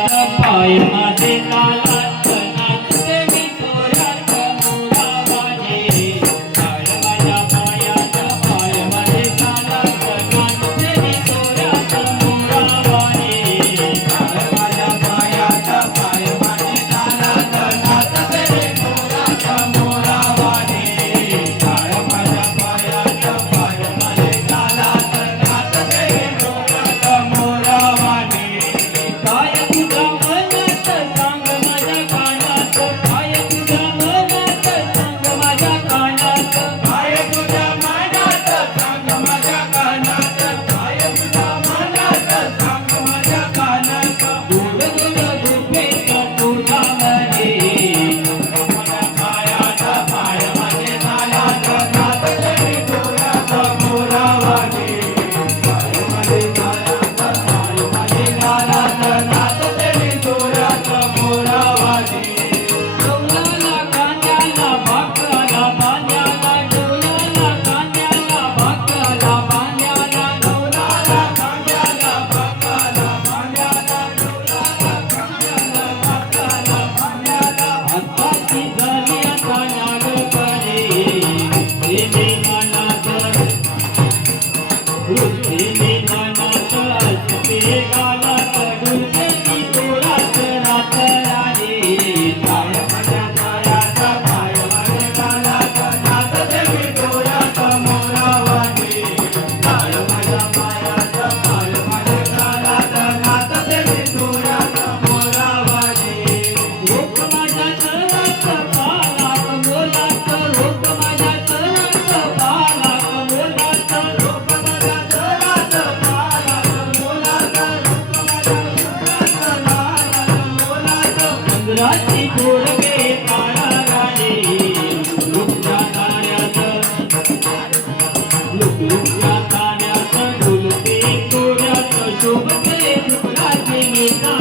पाय माझे लालात नाचते मी थोरात मोरावाने काळ माझ्या पायात पाय माझे लालात नाचते मी थोरात मोरावाने काळ माझ्या पायात पाय माझे लालात नाचते मी थोरात मोरावाने काळ माझ्या पायात पाय माझे लालात नाचते मी थोरात मोरावाने काय तुझ्या मनात सांग माझ्या कानात काय तुझ्या मनात सांग माझ्या कानात काय तुझ्या मनात सांग माझ्या कानात काय तुझ्या मनात सांग माझ्या कानात दूर दूर झोपेत तुझ्या मने माझ्या पायात पाय माझे लालात नाचते मी थोरात मोरावाने पाय माझे लालात पाय माझे लालात नाचते मी थोरात मोरावाने डोलाला कांद्याला भाकला बांध्याला डोलाला कांद्याला भाकला बांध्याला डोलाला कांद्याला भाकला बांध्याला डोलाला कांद्याला भाकला बांध्याला हाताची झाली आता नागपणे प्रेमी मनात वृत्तीने मनात असते गालात डुलते मी थोरात रात राणी पाय माझ्या पायात पाय माझे गालात नाचते मी थोरात मोरावाने पाय माझ्या पायात पाय माझे गालात नाचते मी थोरात मोरावाने रोक माझ्या चरणात पालात मोलात रोक माझ्या चरणात पालात मोलात रोक माझ्या चरणात पालात मोलात रोक माझ्या चरणात पालात मोलात चंद्राची गोरगे काळा राणी लुकच्या ताऱ्यात लुकलुकच्या ताऱ्यात डुलते तोऱ्यात शोभते फुलाचे गीता